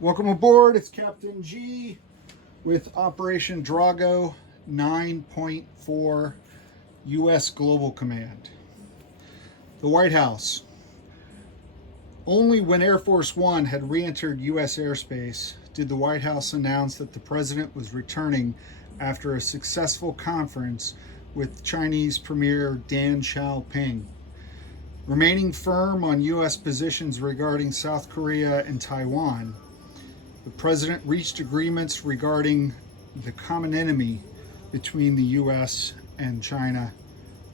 Welcome aboard. It's Captain G with Operation Drago 9.4 U.S. Global Command. The White House. Only when Air Force One had re-entered U.S. airspace did the White House announce that the president was returning after a successful conference with Chinese Premier Deng Xiaoping. Remaining firm on U.S. positions regarding South Korea and Taiwan, the president reached agreements regarding the common enemy between the U.S. and China,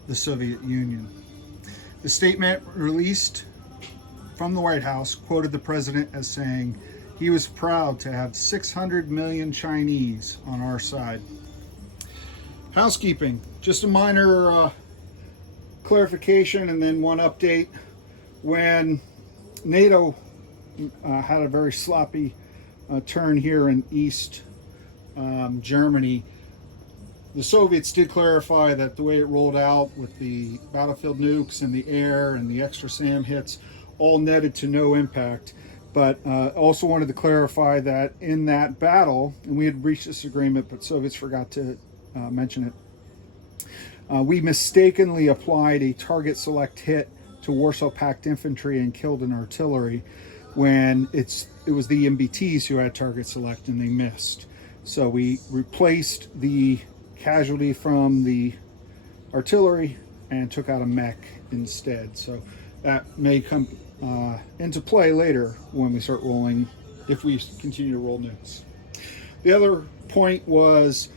the Soviet Union. The statement released from the White House quoted the president as saying he was proud to have 600 million Chinese on our side. Housekeeping, just a minor clarification and then one update. When NATO had a very sloppy turn here in East Germany, the Soviets did clarify that the way it rolled out with the battlefield nukes in the air and the extra SAM hits all netted to no impact. But also wanted to clarify that in that battle, and we had reached this agreement, but Soviets forgot to mention it, we mistakenly applied a target select hit to Warsaw Pact infantry and killed an artillery when it was the MBTs who had target select and they missed. So we replaced the casualty from the artillery and took out a mech instead. So that may come into play later when we start rolling, if we continue to roll nukes. The other point was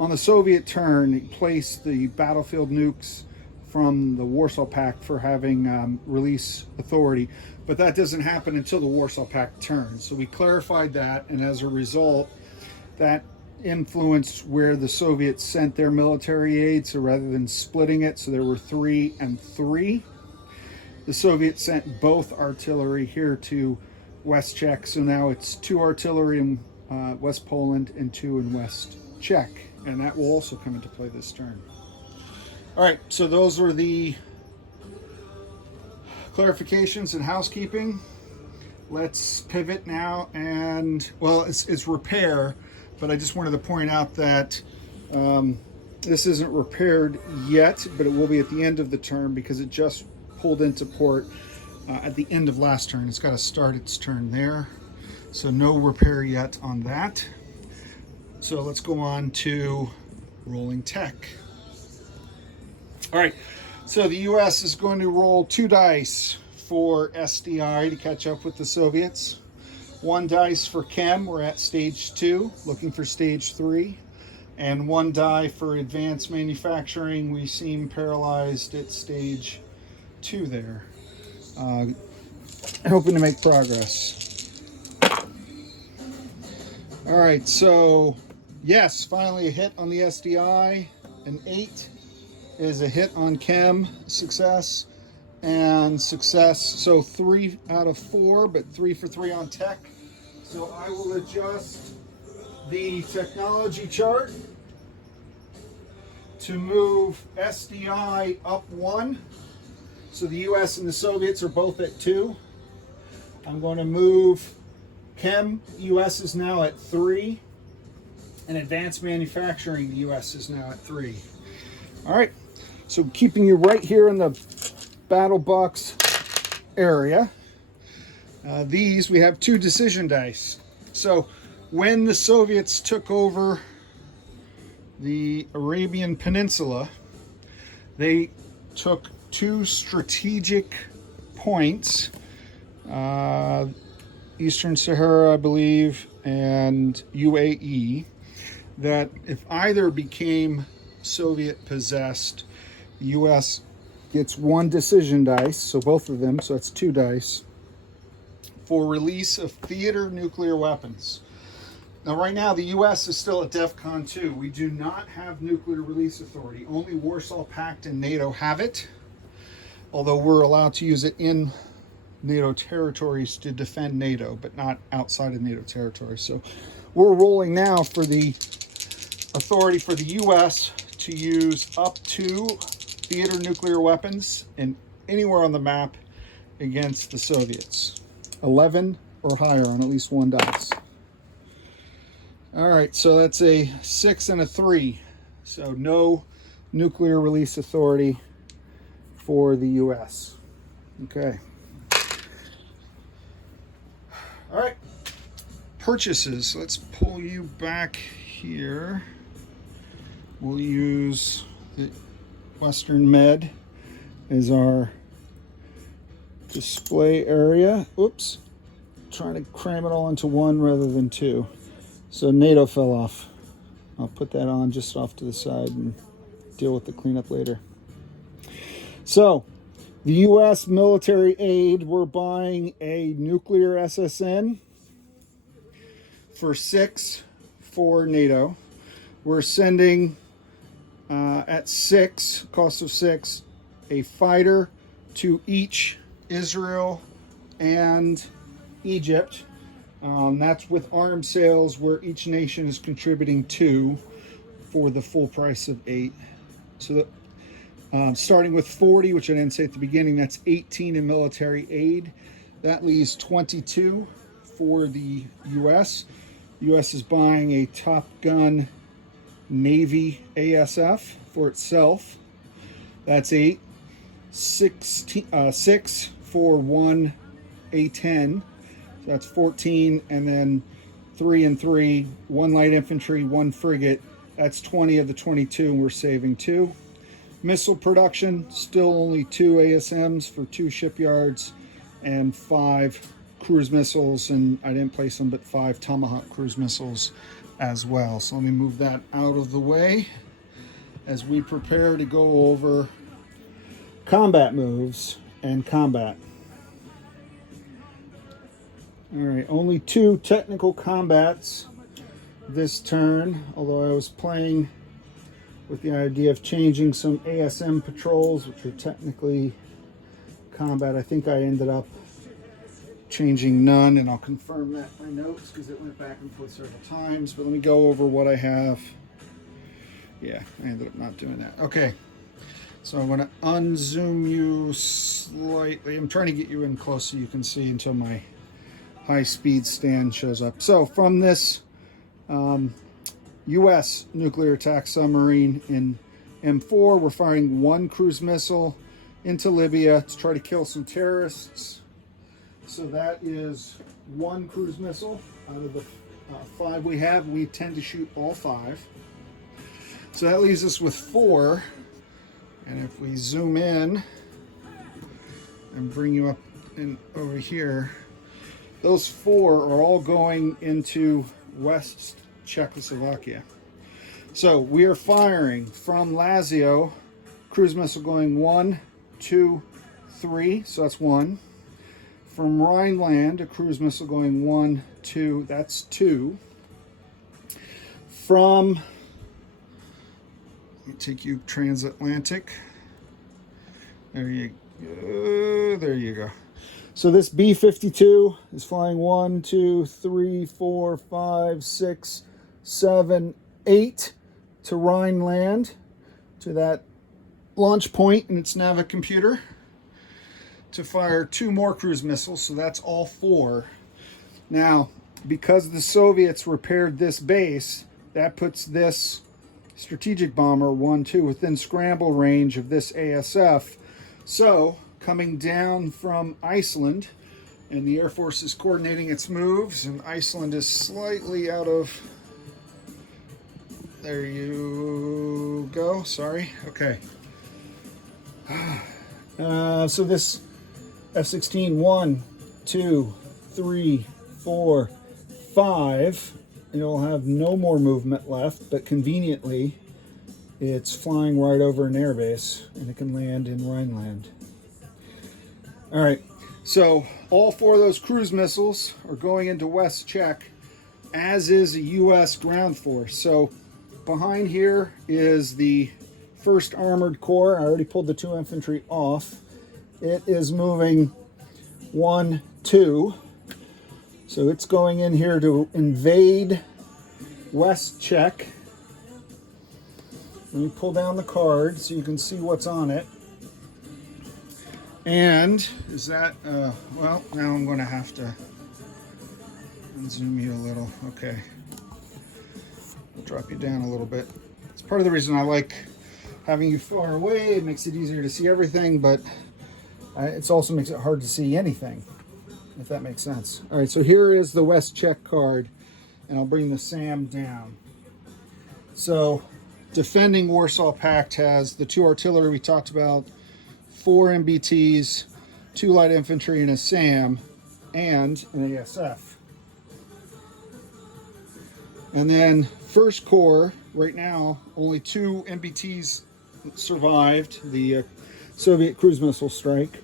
on the Soviet turn, it placed the battlefield nukes from the Warsaw Pact for having release authority, but that doesn't happen until the Warsaw Pact turns. So we clarified that, and as a result, that influenced where the Soviets sent their military aid. So rather than splitting it, so there were 3 and 3, the Soviets sent both artillery here to West Czech. So now it's 2 artillery in West Poland and 2 in West Czech, and that will also come into play this turn. All right, so those are the clarifications and housekeeping. Let's pivot now, and well, it's repair, but I just wanted to point out that this isn't repaired yet, but it will be at the end of the turn because it just pulled into port at the end of last turn. It's got to start its turn there, so no repair yet on that. So let's go on to rolling tech. All right, so the U.S. is going to roll 2 dice for SDI to catch up with the Soviets. 1 dice for chem, we're at stage 2, looking for stage 3. And 1 die for advanced manufacturing, we seem paralyzed at stage 2 there. Hoping to make progress. All right, so yes, finally a hit on the SDI, an 8. Is a hit on chem, success, and success. So 3 out of 4, but 3 for 3 on tech. So I will adjust the technology chart to move SDI up 1. So the US and the Soviets are both at 2. I'm going to move chem, US is now at 3. And advanced manufacturing, the US is now at 3. All right. So keeping you right here in the battle box area, we have 2 decision dice. So when the Soviets took over the Arabian Peninsula, they took 2 strategic points, Eastern Sahara, I believe, and UAE, that if either became Soviet possessed, the U.S. gets 1 decision dice, so both of them, so that's 2 dice, for release of theater nuclear weapons. Now, right now, the U.S. is still at DEFCON 2. We do not have nuclear release authority. Only Warsaw Pact and NATO have it, although we're allowed to use it in NATO territories to defend NATO, but not outside of NATO territories. So we're rolling now for the authority for the U.S. to use up to theater nuclear weapons in anywhere on the map against the Soviets. 11 or higher on at least one dice. All right, so that's a 6 and a 3. So no nuclear release authority for the U.S. Okay. All right. Purchases. Let's pull you back here. We'll use the Western Med as our display area. Oops. Trying to cram it all into one rather than two. So NATO fell off. I'll put that on just off to the side and deal with the cleanup later. So, the U.S. military aid, we're buying a nuclear SSN for 6 for NATO. We're sending at 6, cost of 6, a fighter to each Israel and Egypt. That's with arms sales where each nation is contributing 2 for the full price of 8. So starting with 40, which I didn't say at the beginning, that's 18 in military aid. That leaves 22 for the U.S. U.S. is buying a Top Gun Navy ASF for itself. That's 8. 6 for one A10. So that's 14, and then 3 and 3, 1 light infantry, 1 frigate. That's 20 of the 22, and we're saving 2. Missile production, still only 2 ASMs for 2 shipyards and 5 cruise missiles, and I didn't place them, but 5 Tomahawk cruise missiles as well. So let me move that out of the way as we prepare to go over combat moves and combat. All right, only 2 technical combats this turn, although I was playing with the idea of changing some ASM patrols, which are technically combat. I think I ended up changing none, and I'll confirm that in my notes because it went back and forth several times. But let me go over what I have. Yeah, I ended up not doing that. Okay, so I'm going to unzoom you slightly. I'm trying to get you in close so you can see until my high-speed stand shows up. So from this U.S. nuclear attack submarine in M4, we're firing 1 cruise missile into Libya to try to kill some terrorists. So that is 1 cruise missile out of the 5 we have. We tend to shoot all 5. So that leaves us with 4. And if we zoom in and bring you up and over here, those 4 are all going into West Czechoslovakia. So we are firing from Lazio, cruise missile going 1, 2, 3, so that's 1. From Rhineland, a cruise missile going 1, 2, that's 2. From, let me take you transatlantic. There you go. There you go. So this B-52 is flying 1, 2, 3, 4, 5, 6, 7, 8 to Rhineland, to that launch point in its Navic computer, to fire 2 more cruise missiles. So that's all 4. Now, because the Soviets repaired this base, that puts this strategic bomber 1-2 within scramble range of this ASF. So coming down from Iceland, and the Air Force is coordinating its moves, and Iceland is slightly out of, there you go, sorry, okay. So this F-16, 1, 2, 3, 4, 5, it'll have no more movement left, but conveniently it's flying right over an airbase, and it can land in Rhineland. All right, so all 4 of those cruise missiles are going into West Czech, as is a U.S. ground force. So behind here is the 1st Armored Corps. I already pulled the 2 infantry off. It is moving 1, 2. So it's going in here to invade West Czech. Let me pull down the card so you can see what's on it. And is that, well, now I'm going to have to And zoom you a little. Okay. We'll drop you down a little bit. It's part of the reason I like having you far away. It makes it easier to see everything, but it also makes it hard to see anything, if that makes sense. All right, so here is the West check card, and I'll bring the SAM down. So defending Warsaw Pact has the 2 artillery we talked about, 4 MBTs, 2 light infantry, and a SAM, and an ASF. And then First Corps, right now, only 2 MBTs survived the Soviet cruise missile strike.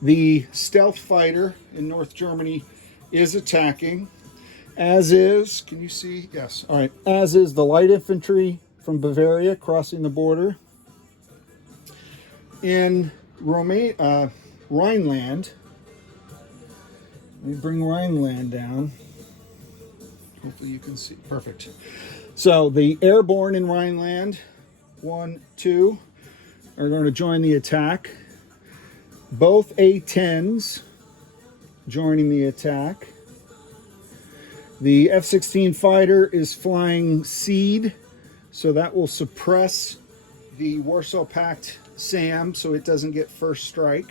The stealth fighter in North Germany is attacking, as is, can you see? Yes, all right, as is the light infantry from Bavaria crossing the border. In Rhineland, let me bring Rhineland down. Hopefully you can see, perfect. So the airborne in Rhineland, 1, 2, are going to join the attack. Both A-10s joining the attack. The F-16 fighter is flying SEAD, so that will suppress the Warsaw Pact SAM so it doesn't get first strike.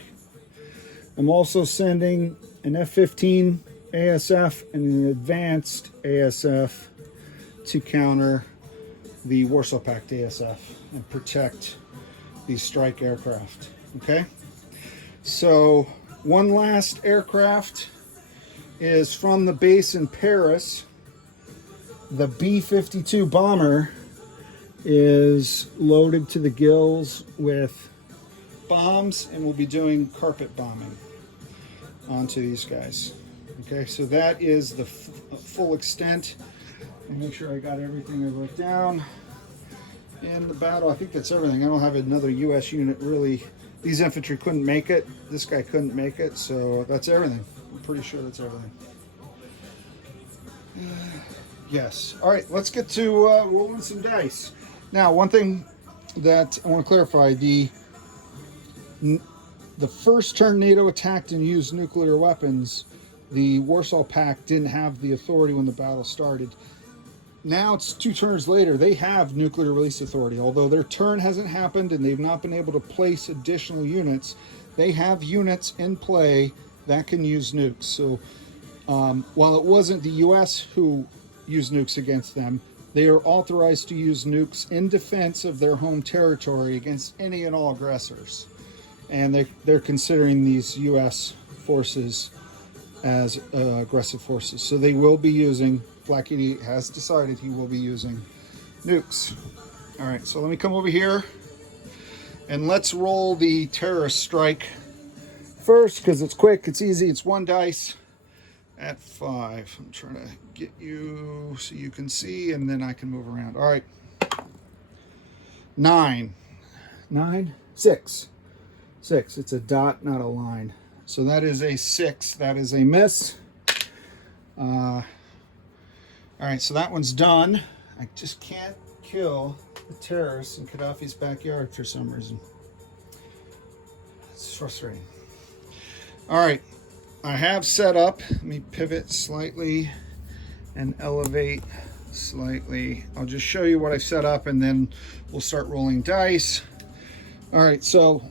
I'm also sending an F-15 ASF and an advanced ASF to counter the Warsaw Pact ASF and protect these strike aircraft. Okay, so one last aircraft is from the base in Paris. The B-52 bomber is loaded to the gills with bombs and will be doing carpet bombing onto these guys. Okay, so that is the full extent. And make sure I got everything I wrote down in the battle. I think that's everything. I don't have another U.S. unit really. These infantry couldn't make it. This guy couldn't make it, so that's everything. I'm pretty sure that's everything. Yes. All right, let's get to rolling some dice. Now, one thing that I want to clarify, the first turn NATO attacked and used nuclear weapons, the Warsaw Pact didn't have the authority when the battle started. Now it's 2 turns later, they have nuclear release authority. Although their turn hasn't happened and they've not been able to place additional units, they have units in play that can use nukes. So while it wasn't the US who used nukes against them, they are authorized to use nukes in defense of their home territory against any and all aggressors. And they're considering these US forces as aggressive forces. So they will be using, Black 88 has decided he will be using nukes. All right, so let me come over here and let's roll the terrorist strike first because it's quick, it's easy, it's 1 dice at 5. I'm trying to get you so you can see and then I can move around. All right, 9, 6. It's a dot, not a line. So that is a 6. That is a miss. All right, so that one's done. I just can't kill the terrorists in Gaddafi's backyard for some reason. It's frustrating. All right, I have set up. Let me pivot slightly and elevate slightly. I'll just show you what I've set up and then we'll start rolling dice. All right, so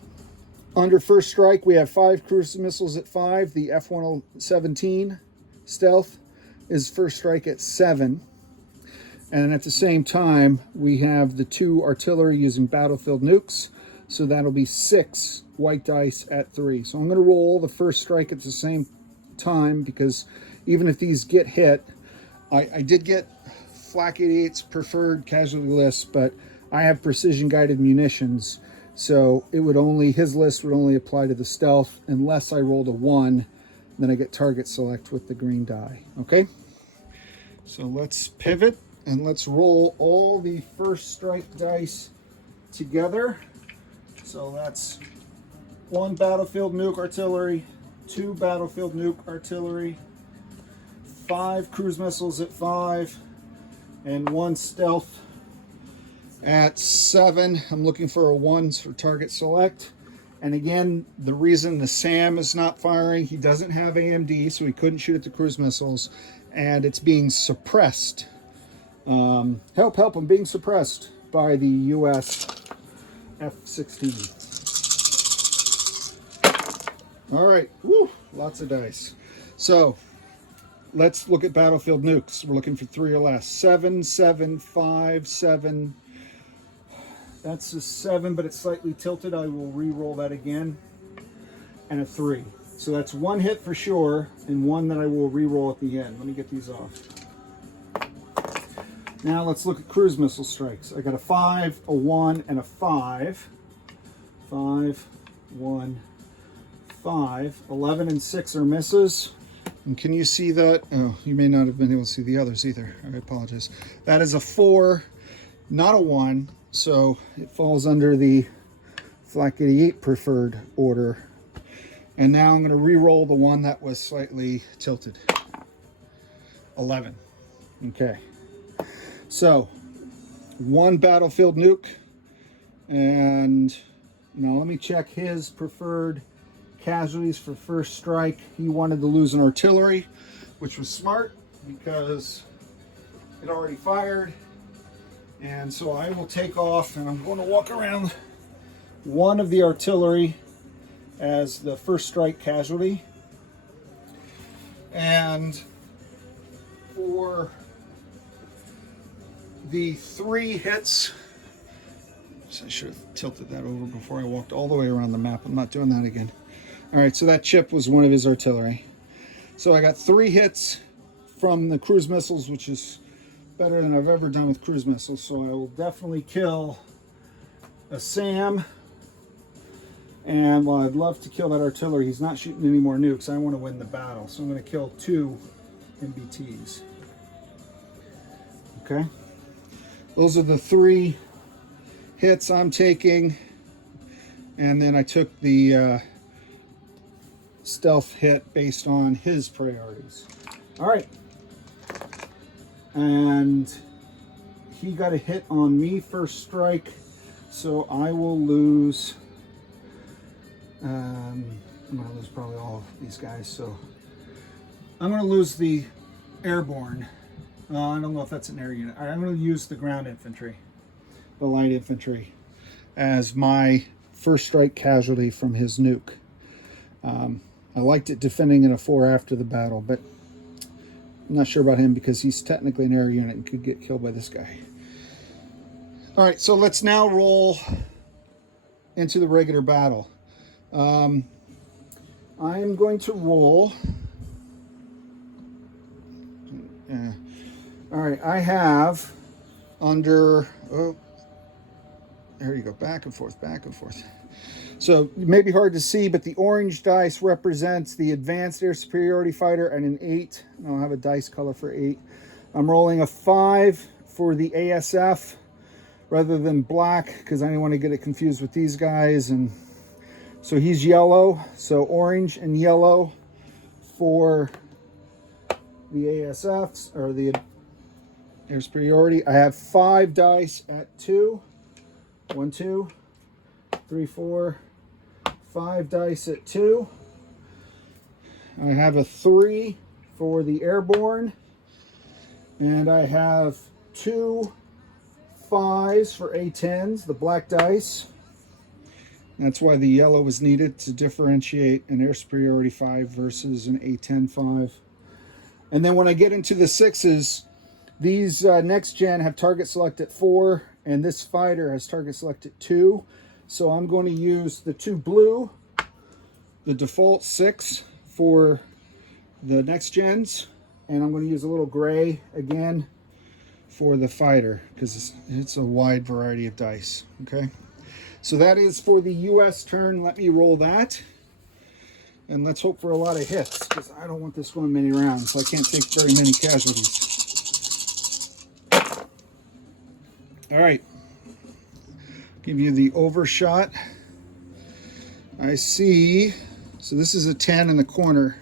under first strike, we have 5 cruise missiles at 5. The F-117 stealth is first strike at 7. And at the same time, we have the 2 artillery using battlefield nukes. So that'll be 6 white dice at 3. So I'm going to roll the first strike at the same time because even if these get hit, I did get Flak 88's preferred casualty list, but I have precision guided munitions. So it would only, his list would only apply to the stealth unless I rolled a 1, then I get target select with the green die, okay? So let's pivot and let's roll all the first strike dice together. So that's 1 battlefield nuke artillery, 2 battlefield nuke artillery, 5 cruise missiles at 5, and 1 stealth at 7. I'm looking for a 1 for target select. And again, the reason the SAM is not firing, he doesn't have AMD, so he couldn't shoot at the cruise missiles, and it's being suppressed. Help, I'm being suppressed by the US F-16. All right, woo, lots of dice. So let's look at battlefield nukes. We're looking for 3 or less. 7, 7, 5, 7. That's a 7, but it's slightly tilted. I will re-roll that again. And a 3. So that's 1 hit for sure, and 1 that I will re-roll at the end. Let me get these off. Now let's look at cruise missile strikes. I got a 5, a 1, and a 5. 5, 1, 5. 11 and 6 are misses. And can you see that? Oh, you may not have been able to see the others either. I apologize. That is a 4, not a 1. So it falls under the Flak 88 preferred order. And now I'm going to re-roll the one that was slightly tilted. 11. Okay. So 1 battlefield nuke. And now let me check his preferred casualties for first strike. He wanted to lose an artillery, which was smart because it already fired. And so I will take off, and I'm going to walk around 1 of the artillery as the first strike casualty. And for the 3 hits, I should have tilted that over before I walked all the way around the map. I'm not doing that again. All right, so that chip was 1 of his artillery. So I got 3 hits from the cruise missiles, which is better than I've ever done with cruise missiles. So I will definitely kill a SAM. And while I'd love to kill that artillery, he's not shooting any more nukes. I want to win the battle. So I'm going to kill 2 MBTs. Okay. Those are the 3 hits I'm taking. And then I took the stealth hit based on his priorities. All right. And he got a hit on me first strike, so I will lose. I'm going to lose probably all of these guys, so I'm going to lose the airborne. I don't know if that's an air unit. I'm going to use the ground infantry, the light infantry, as my first strike casualty from his nuke. I liked it defending in a 4 after the battle, but I'm not sure about him because he's technically an air unit and could get killed by this guy. All right, so let's now roll into the regular battle. I am going to roll. All right, I have under, there you go, back and forth, back and forth. So it may be hard to see, but the orange dice represents the advanced air superiority fighter and an 8. I'll have a dice color for 8. I'm rolling a 5 for the ASF rather than black because I didn't want to get it confused with these guys. And so he's yellow, so orange and yellow for the ASFs, or the air superiority. I have 5 dice at 2. 1, 2, 3, 4, 5 dice at 2. I have a 3 for the airborne, and I have 2 5s for A10s, the black dice. That's why the yellow was needed to differentiate an air superiority 5 versus an A10 5. And then when I get into the 6s, these next gen have target select at 4, and this fighter has target select at 2. So I'm going to use the 2 blue, the default 6 for the next gens, and I'm going to use a little gray again for the fighter because it's a wide variety of dice. Okay, so that is for the US turn. Let me roll that, and let's hope for a lot of hits because I don't want this going many rounds, so I can't take very many casualties. All right, give you the overshot. I see, so this is a 10 in the corner,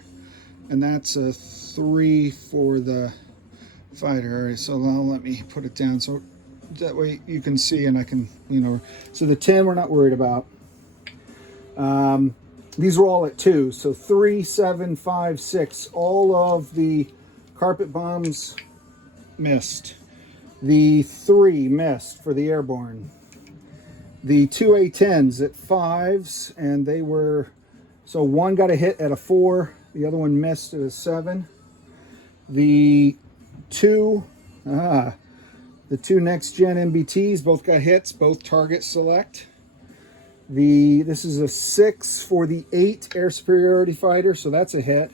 and that's a 3 for the fighter. All right, so now let me put it down so that way you can see and I can, so the 10 we're not worried about. These were all at 2, so 3, 7, 5, 6. All of the carpet bombs missed. The 3 missed for the airborne. The 2 A10s at 5s, and they were, so one got a hit at a 4, the other one missed at a 7. The two next gen MBTs both got hits, both target select. This is a 6 for the 8 air superiority fighter, so that's a hit.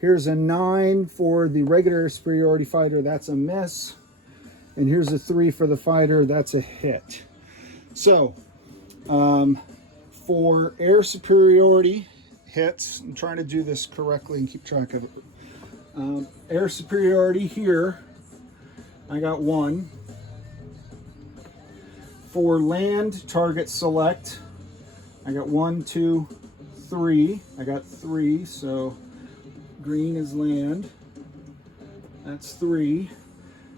Here's a 9 for the regular air superiority fighter, that's a miss. And here's a 3 for the fighter, that's a hit. So, for air superiority hits, I'm trying to do this correctly and keep track of it. Air superiority here, I got 1. For land target select, I got 1, 2, 3. I got 3, so green is land. That's 3.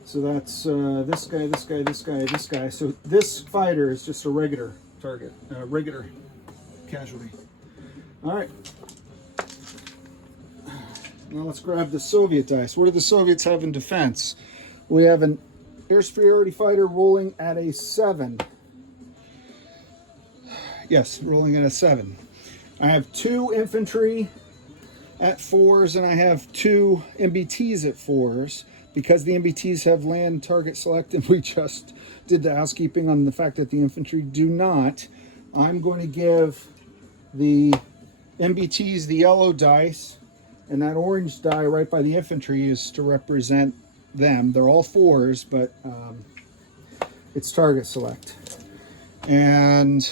So that's this guy, this guy, this guy, this guy. So this fighter is just a regular target, regular casualty. All right. Now let's grab the Soviet dice. What do the Soviets have in defense? We have an air superiority fighter rolling at a 7. Yes, rolling at a 7. I have 2 infantry at 4s, and I have 2 MBTs at 4s. Because the MBTs have land target select, and we just did the housekeeping on the fact that the infantry do not, I'm going to give the MBTs the yellow dice, and that orange die right by the infantry is to represent them. They're all 4s, but it's target select. And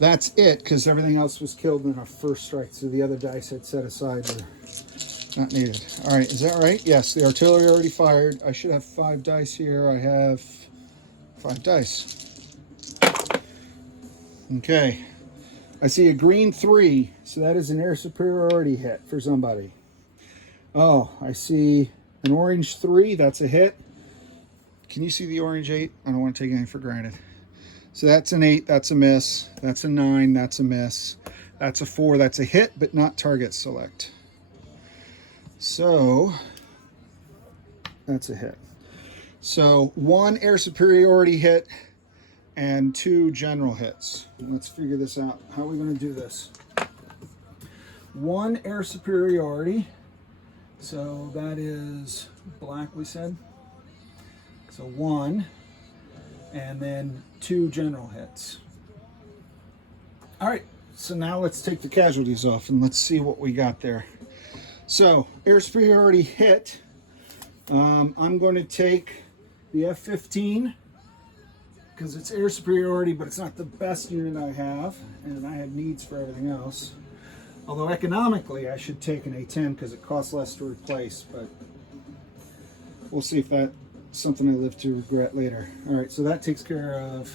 that's it, because everything else was killed in our first strike, so the other dice I'd set aside were not needed. All right, is that right? Yes, the artillery already fired. I should have 5 dice here. I have 5 dice. Okay. I see a green 3, so that is an air superiority hit for somebody. Oh, I see an orange 3. That's a hit. Can you see the orange 8? I don't want to take anything for granted. So that's an 8. That's a miss. That's a 9. That's a miss. That's a 4. That's a hit, but not target select. So that's a hit. So 1 air superiority hit and 2 general hits. Let's figure this out. How are we going to do this? 1 air superiority. So that is black, we said. So 1, and then 2 general hits. All right, so now let's take the casualties off and let's see what we got there. So, air superiority hit. I'm going to take the F-15 because it's air superiority, but it's not the best unit I have, and I have needs for everything else. Although economically, I should take an A-10 because it costs less to replace, but we'll see if that's something I live to regret later. All right, so that takes care of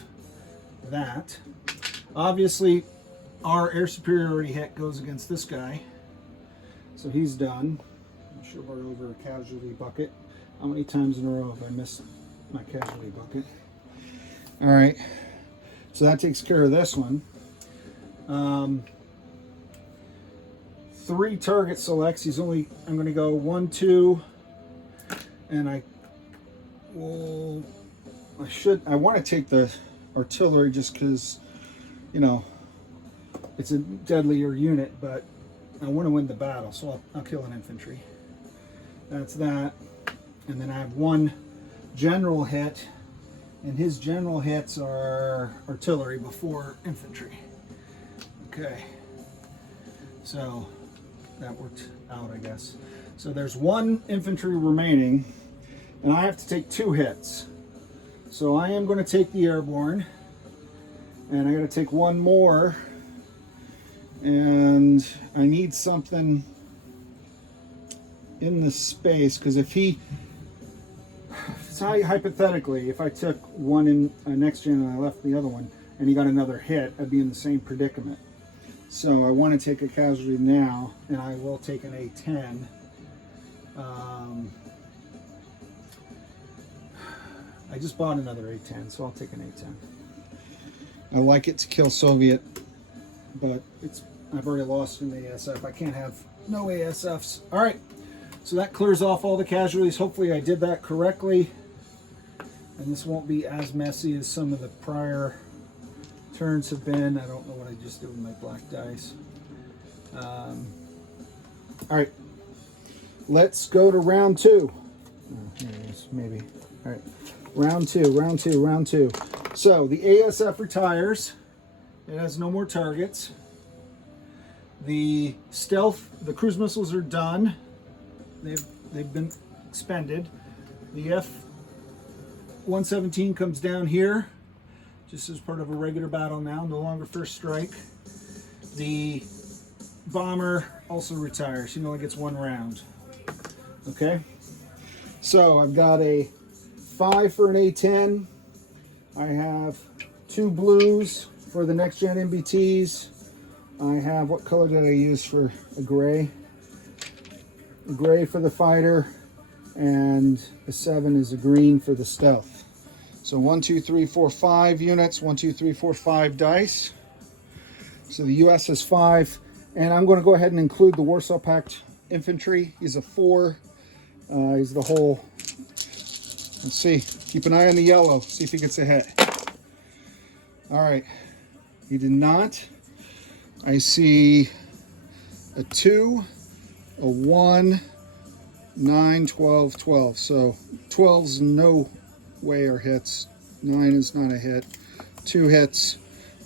that. Obviously, our air superiority hit goes against this guy. So he's done. I should have brought over a casualty bucket. How many times in a row have I missed my casualty bucket? All right. So that takes care of this one. 3 target selects. He's only, I'm going to go 1, 2, and I want to take the artillery just because, you know, it's a deadlier unit, but I want to win the battle, so I'll kill an infantry. That's that. And then I have 1 general hit, and his general hits are artillery before infantry. Okay. So that worked out, I guess. So there's 1 infantry remaining, and I have to take 2 hits. So I am going to take the airborne, and I got to take 1 more. And I need something in the space, because if he, hypothetically, if I took 1 in next gen and I left the other one and he got another hit, I'd be in the same predicament. So I want to take a casualty now, and I will take an A-10. I just bought another A-10, so I'll take an A-10. I like it to kill Soviet but I've already lost an ASF. I can't have no ASFs. All right, so that clears off all the casualties. Hopefully I did that correctly, and this won't be as messy as some of the prior turns have been. I don't know what I just did with my black dice. All right, let's go to round two. Oh, here it is, maybe. All right, round two. So the ASF retires. It has no more targets. The stealth, the cruise missiles are done. They've been expended. The F-117 comes down here, just as part of a regular battle now, no longer first strike. The bomber also retires. He only gets one round. Okay, so I've got a 5 for an A10. I have 2 blues for the next gen MBTs. I have, what color did I use for a gray? A gray for the fighter, and a 7 is a green for the stealth. So 1, 2, 3, 4, 5 units, 1, 2, 3, 4, 5 dice. So the US has 5, and I'm going to go ahead and include the Warsaw Pact infantry. He's a 4. He's the whole. Let's see. Keep an eye on the yellow. See if he gets a hit. All right. He did not. I see a 2, a 1, 9, 12, 12. So 12's no way are hits. 9 is not a hit. 2 hits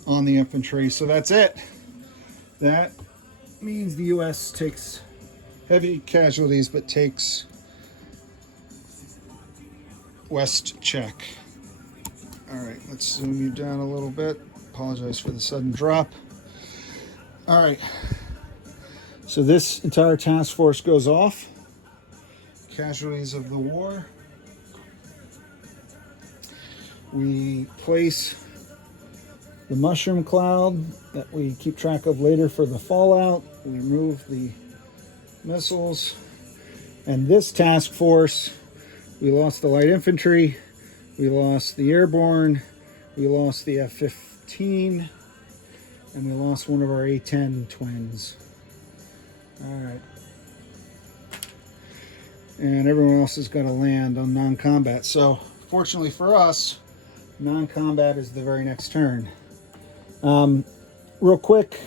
on the infantry. So that's it. That means the US takes heavy casualties, but takes West check. All right, let's zoom you down a little bit. Apologize for the sudden drop. All right, so this entire task force goes off. Casualties of the war. We place the mushroom cloud that we keep track of later for the fallout. We remove the missiles. And this task force, we lost the light infantry, we lost the airborne, we lost the F-15, and we lost one of our A-10 twins. All right. And everyone else has got to land on non-combat. So fortunately for us, non-combat is the very next turn. Real quick,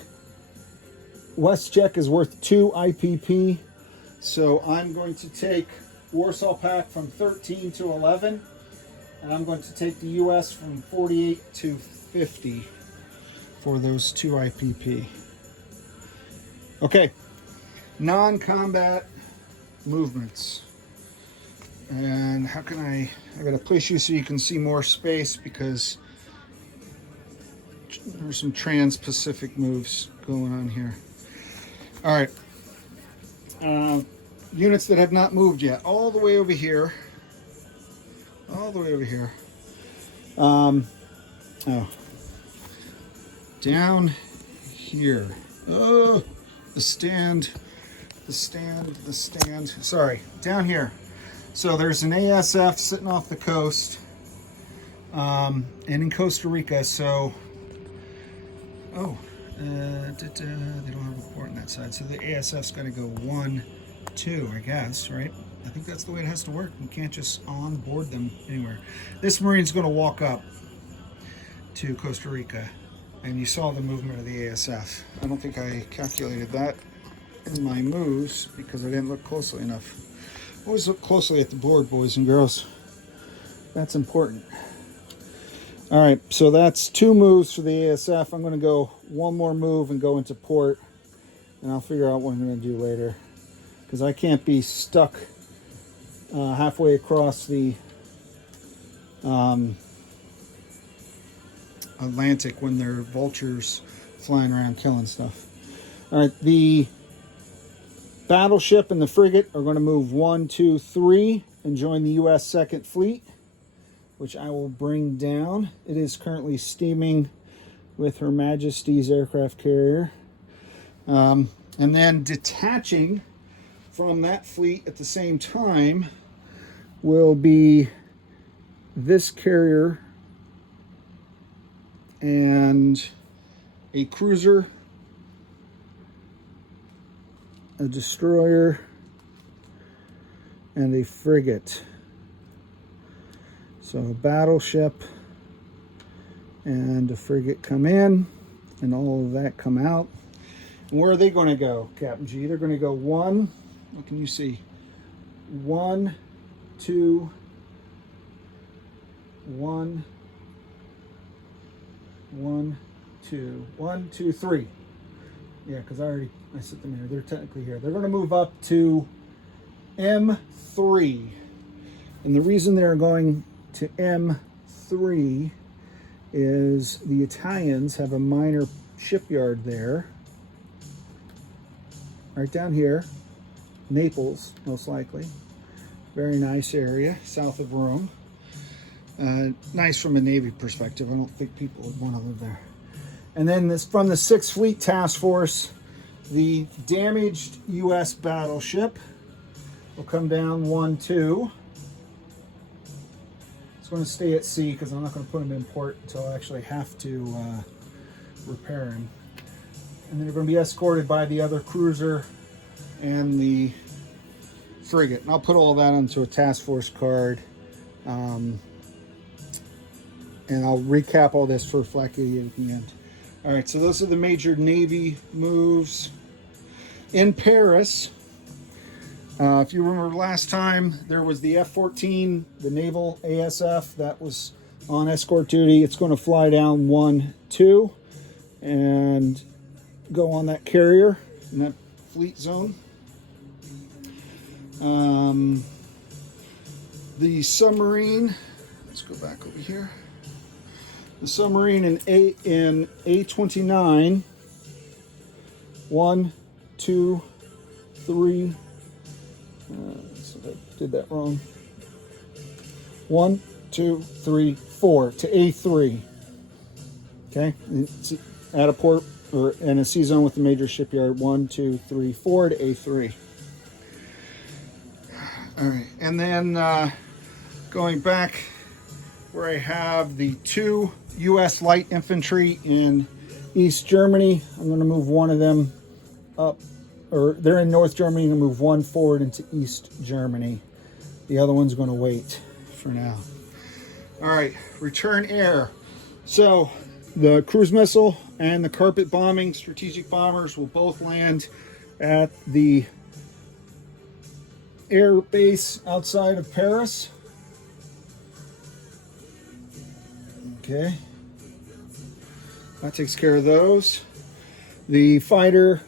WestJet is worth 2 IPP. So I'm going to take Warsaw Pact from 13 to 11. And I'm going to take the US from 48 to 50 for those 2 IPP. Okay, non-combat movements. And how can I gotta place you so you can see more space, because there's some trans-Pacific moves going on here. All right, units that have not moved yet, all the way over here. All the way over here. Down here. Oh, the stand. Sorry, down here. So there's an ASF sitting off the coast, and in Costa Rica. So, they don't have a port on that side. So the ASF's got to go 1, 2, I guess, right? I think that's the way it has to work. You can't just onboard them anywhere. This Marine's going to walk up to Costa Rica, and you saw the movement of the ASF. I don't think I calculated that in my moves because I didn't look closely enough. Always look closely at the board, boys and girls. That's important. All right, so that's 2 moves for the ASF. I'm going to go 1 more move and go into port, and I'll figure out what I'm going to do later, because I can't be stuck halfway across the Atlantic when there are vultures flying around killing stuff. All right, the battleship and the frigate are going to move 1, 2, 3 and join the U.S. Second Fleet, which I will bring down. It is currently steaming with Her Majesty's aircraft carrier. And then detaching from that fleet at the same time will be this carrier and a cruiser a destroyer, and a frigate. So a battleship and a frigate come in, and all of that come out. And where are they going to go, Captain G? They're going to go one, what can you see? 1, 2, 1, 1, 2, 1, 2, 3. Yeah, because I set them here. They're technically here. They're going to move up to M3. And the reason they're going to M3 is the Italians have a minor shipyard there. Right down here. Naples, most likely. Very nice area, south of Rome. Nice from a Navy perspective. I don't think people would want to live there. And then this from the 6th Fleet Task Force, the damaged U.S. battleship will come down 1, 2. It's going to stay at sea because I'm not going to put him in port until I actually have to repair him. And then they're going to be escorted by the other cruiser and the frigate. And I'll put all that onto a task force card. And I'll recap all this for Flak 88 at the end. All right, so those are the major Navy moves. In Paris, if you remember last time, there was the F-14, the naval ASF, that was on escort duty. It's going to fly down 1, 2, and go on that carrier in that fleet zone. The submarine, let's go back over here. The submarine in A29, 1, 2, 3. So I did that wrong. 1, 2, 3, 4 to A3. Okay, it's at a port or in a sea zone with the major shipyard. 1, 2, 3, 4 to A3. All right, and then going back where I have the 2 U.S. light infantry in East Germany, I'm going to move one of them up, or they're in North Germany. I'm going to move one forward into East Germany. The other one's going to wait for now. All right, return air. So the cruise missile and the carpet bombing strategic bombers will both land at the air base outside of Paris. Okay, that takes care of those. The fighter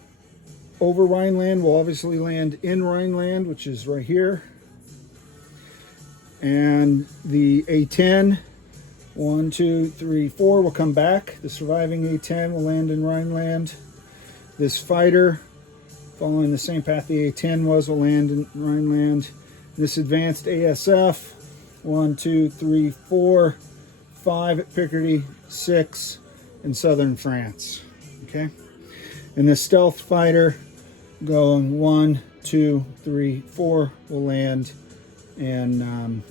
over Rhineland will obviously land in Rhineland, which is right here. And the A-10, 1, 2, 3, 4 will come back. The surviving A-10 will land in Rhineland. This fighter, following the same path the A-10 was, will land in Rhineland. This advanced ASF, 1, 2, 3, 4, 5 at Picardy, 6 in southern France. Okay, and the stealth fighter going 1, 2, 3, 4 will land in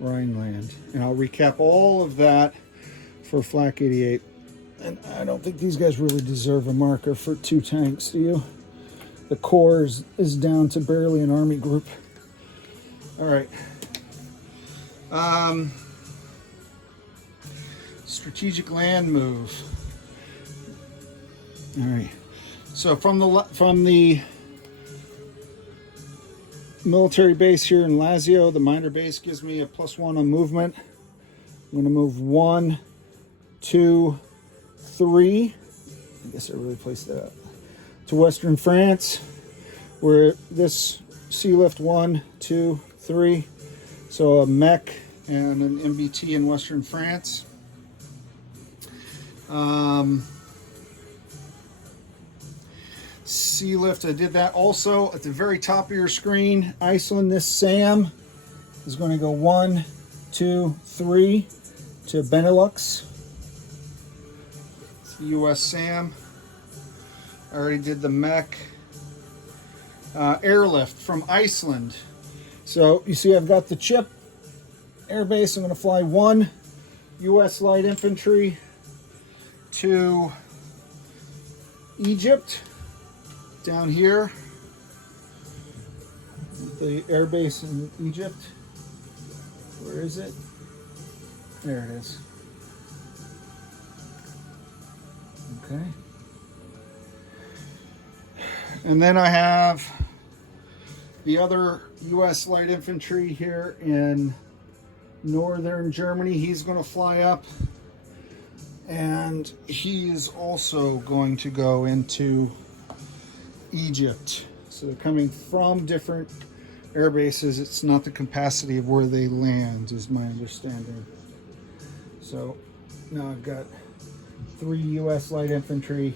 Rhineland. And I'll recap all of that for Flak 88. And I don't think these guys really deserve a marker for 2 tanks, do you? The Corps is down to barely an army group. All right. Strategic land move. All right. So from the military base here in Lazio, the minor base gives me a +1 on movement. I'm going to move 1, 2, 3. I guess I really placed that to Western France, where this sea lift 1, 2, 3. So a mech and an MBT in Western France. Sea lift, I did that also at the very top of your screen. Iceland, this SAM is going to go 1, 2, 3 to Benelux. It's the US SAM. I already did the mech. Airlift from Iceland. So you see I've got the chip airbase. I'm going to fly 1 US light infantry to Egypt down here. the air base in Egypt. Where is it? There it is. Okay. And then I have the other U.S. light infantry here in northern Germany. He's going to fly up, and he's also going to go into Egypt. So they're coming from different air bases. It's not the capacity of where they land, is my understanding. So now I've got 3 U.S. light infantry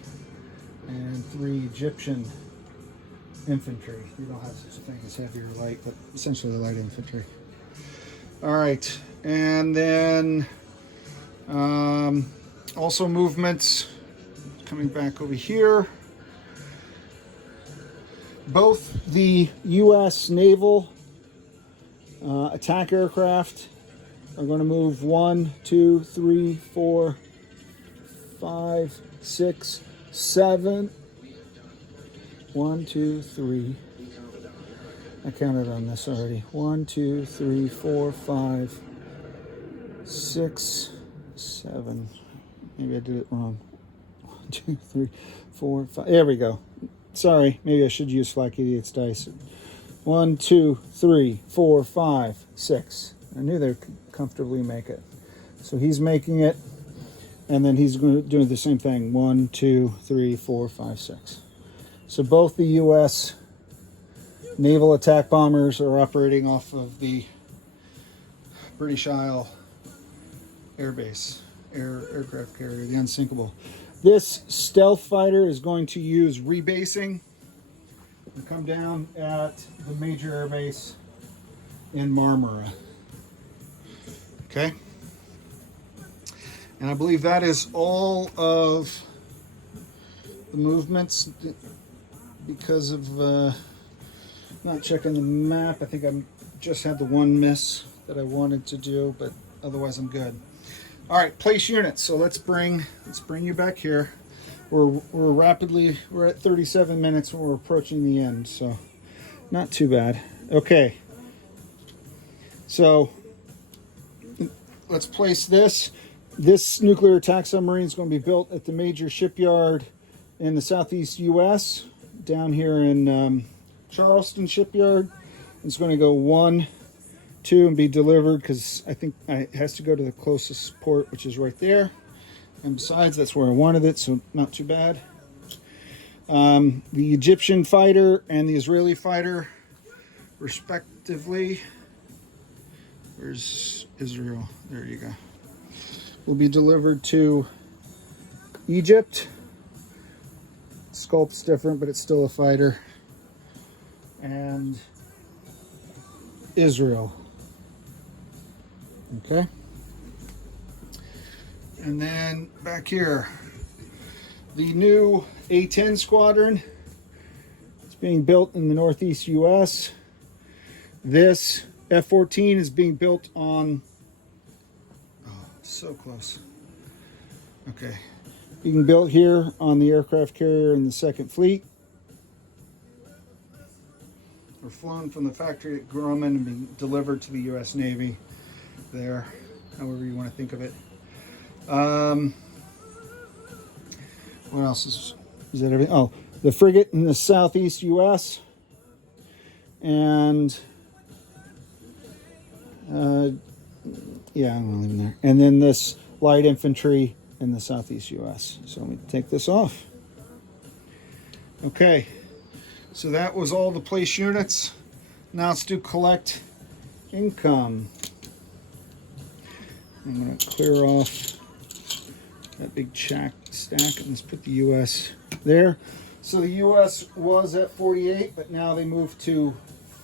and 3 Egyptian infantry. You don't have such a thing as heavy or light, but essentially light infantry. All right, and then also movements coming back over here. Both the U.S. naval attack aircraft are going to move 1, 2, 3, 4, 5, 6, 7. 1, 2, 3. I counted on this already. 1, 2, 3, 4, 5, 6, 7. Maybe I did it wrong. 1, 2, 3, 4, 5. There we go. Sorry, maybe I should use Flack Idiot's dice. 1, 2, 3, 4, 5, 6. I knew they could comfortably make it. So he's making it, and then he's going to do the same thing. 1, 2, 3, 4, 5, 6. So both the U.S. naval attack bombers are operating off of the British Isle Air Base, aircraft carrier, the Unsinkable. This stealth fighter is going to use rebasing and come down at the major air base in Marmara. Okay? And I believe that is all of the movements. Because of not checking the map, I think I just had the one miss that I wanted to do, but otherwise I'm good. All right, place units. So let's bring you back here. We're at 37 minutes and we're approaching the end, so not too bad. Okay, so let's place this. This nuclear attack submarine is going to be built at the major shipyard in the southeast U.S. down here in Charleston shipyard. It's going to go 1, 2 and be delivered because I think it has to go to the closest port, which is right there. And besides, that's where I wanted it, so not too bad. The Egyptian fighter and the Israeli fighter, respectively. Where's Israel? There you go. Will be delivered to Egypt. Sculpt's different, but it's still a fighter. And Israel. Okay. And then back here, the new A-10 squadron. It's being built in the northeast U.S. This F-14 is being built on, oh, so close. Okay. Being built here on the aircraft carrier in the 2nd Fleet. We're flown from the factory at Grumman and being delivered to the U.S. Navy there, however you want to think of it. What else is that everything? Oh, the frigate in the southeast U.S. And yeah, I'm gonna leave them there. And then this light infantry in the southeast U.S. So let me take this off. Okay, so that was all the place units. Now let's do collect income. I'm going to clear off that big stack and let's put the U.S. there. So the U.S. was at 48, but now they moved to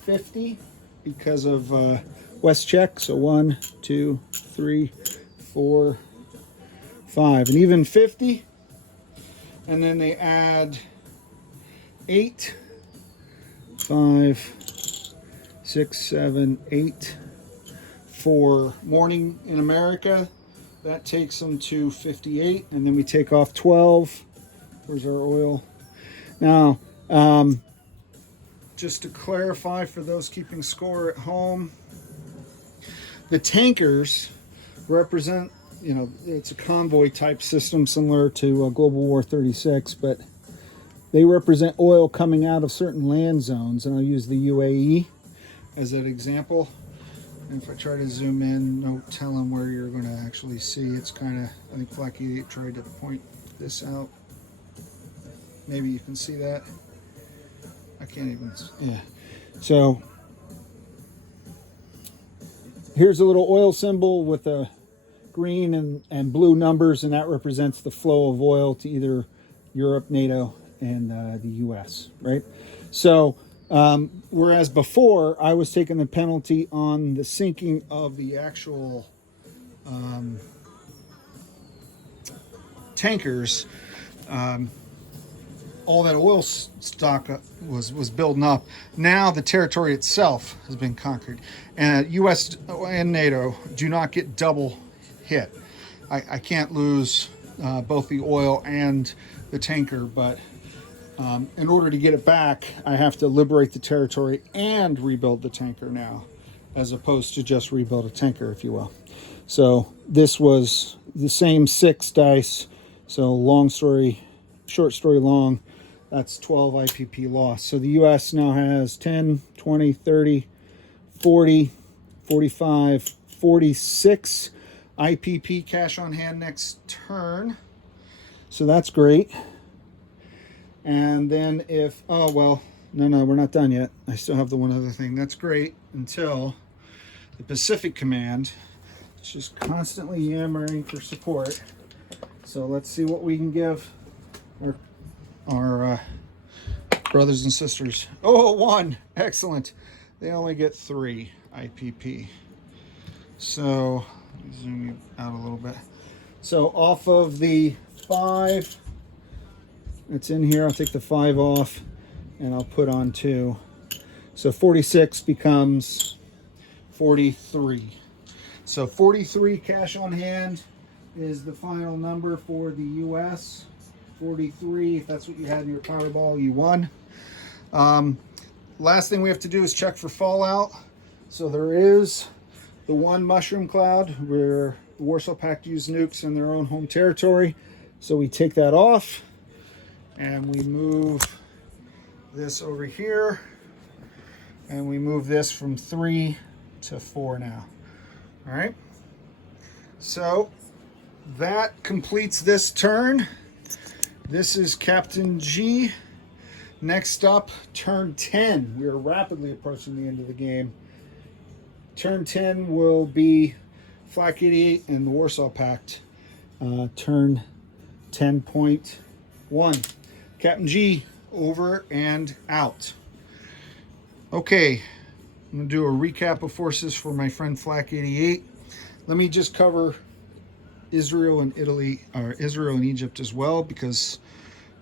50 because of WestCheck. So 1, 2, 3, 4, 5, and even 50. And then they add 8, 5, 6, 7, 8 for morning in America. That takes them to 58, and then we take off 12. Where's our oil? Now, just to clarify for those keeping score at home, the tankers represent, you know, it's a convoy type system similar to Global War 36, but they represent oil coming out of certain land zones, and I'll use the UAE as an example. And if I try to zoom in, no telling where you're going to actually see. It's kind of, I think Flak 88 tried to point this out. Maybe you can see that. I can't even, yeah. So here's a little oil symbol with a green and blue numbers, and that represents the flow of oil to either Europe, NATO, and the US, right? So whereas before I was taking the penalty on the sinking of the actual tankers, all that oil stock was building up. Now the territory itself has been conquered, and US and NATO do not get double hit. I can't lose both the oil and the tanker, but in order to get it back, I have to liberate the territory and rebuild the tanker now, as opposed to just rebuild a tanker, if you will. So this was the same 6 dice. So long story, short story long, that's 12 IPP loss. So the US now has 10, 20, 30, 40, 45, 46 IPP cash on hand next turn. So that's great. And then if, oh, well, no, we're not done yet. I still have the one other thing. That's great until the Pacific Command, it's just constantly yammering for support. So let's see what we can give our brothers and sisters. Oh, 1, excellent. They only get 3 IPP. So let me zoom you out a little bit. So off of the 5, it's in here, I'll take the 5 off and I'll put on 2. So 46 becomes 43. So 43 cash on hand is the final number for the US. 43, if that's what you had in your Powerball, you won. Last thing we have to do is check for fallout. So there is the one mushroom cloud where the Warsaw Pact used nukes in their own home territory. So we take that off and we move this over here, and we move this from 3 to 4 now. All right, so that completes this turn. This is Captain G. Next up, turn 10. We are rapidly approaching the end of the game. Turn 10 will be Flak 88 and the Warsaw Pact. Turn 10.1. Captain G, over and out. Okay, I'm going to do a recap of forces for my friend Flak 88. Let me just cover Israel and Italy, or Israel and Egypt as well, because,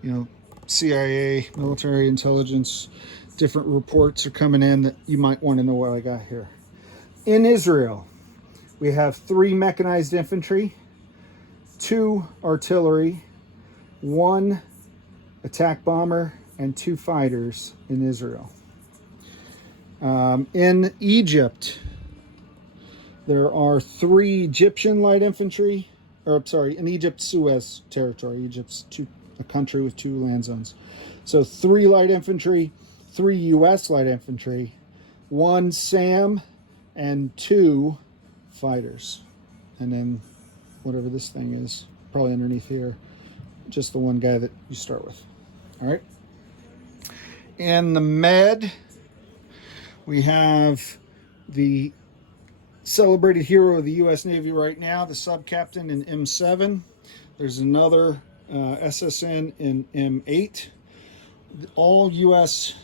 you know, CIA, military intelligence, different reports are coming in that you might want to know what I got here. In Israel, we have 3 mechanized infantry, 2 artillery, 1 attack bomber, and 2 fighters in Israel. In Egypt, there are 3 Egyptian light infantry, or I'm sorry, in Egypt, Suez territory. Egypt's a country with 2 land zones. So 3 light infantry, 3 US light infantry, 1 SAM, and 2 fighters. And then whatever this thing is, probably underneath here, just the one guy that you start with. All right. In the Med, we have the celebrated hero of the U.S. Navy right now, the sub-captain in M7. There's another SSN in M8. All U.S.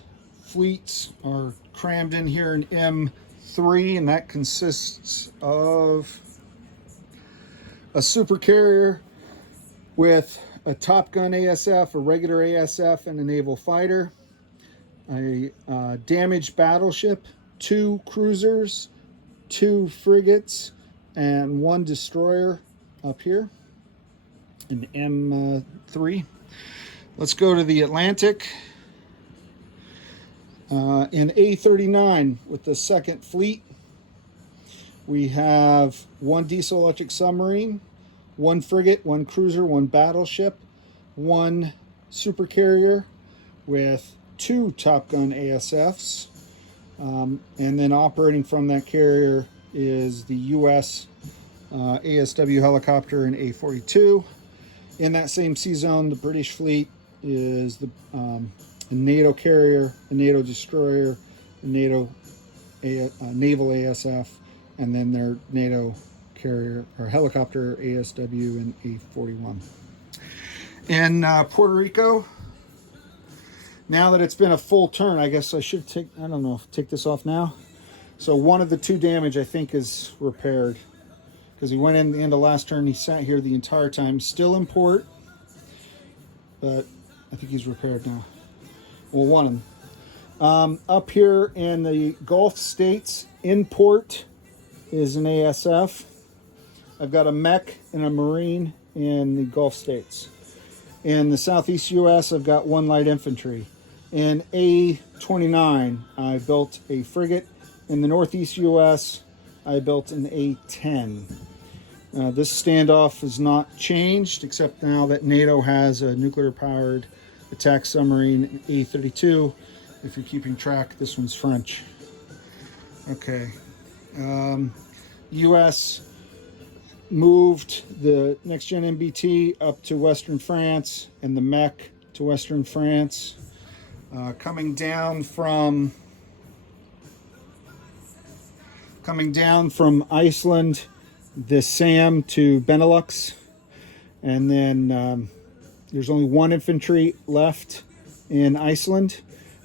fleets are crammed in here in M3, and that consists of a super carrier with a Top Gun ASF, a regular ASF, and a naval fighter, a damaged battleship, 2 cruisers, 2 frigates, and 1 destroyer up here in M3. Let's go to the Atlantic. In A39 with the 2nd Fleet, we have 1 diesel-electric submarine, 1 frigate, 1 cruiser, 1 battleship, 1 supercarrier with 2 Top Gun ASFs. And then operating from that carrier is the U.S. ASW helicopter and A-42. In that same sea zone, the British fleet is a NATO carrier, a NATO destroyer, a NATO naval ASF, and then their NATO carrier or helicopter ASW and A-41. In Puerto Rico, now that it's been a full turn, I guess I should take this off now. So one of the 2 damage I think is repaired, because he went in the end of last turn. He sat here the entire time, still in port, but I think he's repaired now. Well, one of them. Up here in the Gulf states, in port is an ASF. I've got a mech and a marine in the Gulf states. In the southeast U.S., I've got 1 light infantry. In A29, I built a frigate. In the northeast U.S., I built an A10. This standoff has not changed, except now that NATO has a nuclear-powered attack submarine, A-32. If you're keeping track, this one's French. Okay. U.S. moved the next-gen MBT up to Western France and the mech to Western France. Coming down from Iceland, the SAM to Benelux, and then there's only 1 infantry left in Iceland.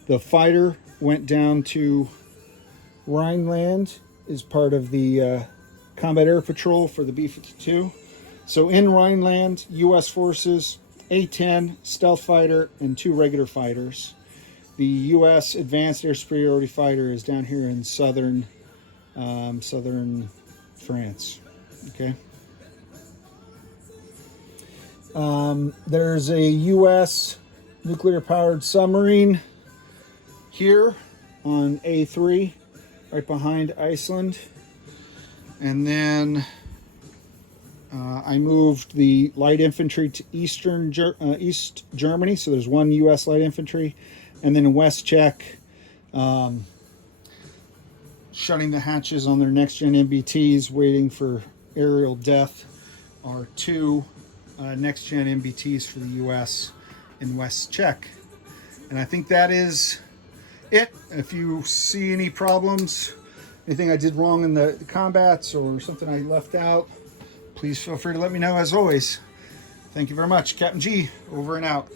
The fighter went down to Rhineland as part of the Combat Air Patrol for the B-52. So in Rhineland, U.S. forces, A-10 stealth fighter and 2 regular fighters. The U.S. Advanced Air Superiority Fighter is down here in southern France. Okay. There's a U.S. nuclear-powered submarine here on A3, right behind Iceland. And then I moved the light infantry to East Germany. So there's 1 U.S. light infantry. And then in West Czech, shutting the hatches on their next-gen MBTs, waiting for aerial death, are 2 next-gen MBTs for the U.S. in West Czech. And I think that is it. If you see any problems, anything I did wrong in the combats or something I left out, please feel free to let me know. As always, thank you very much. Captain G, over and out.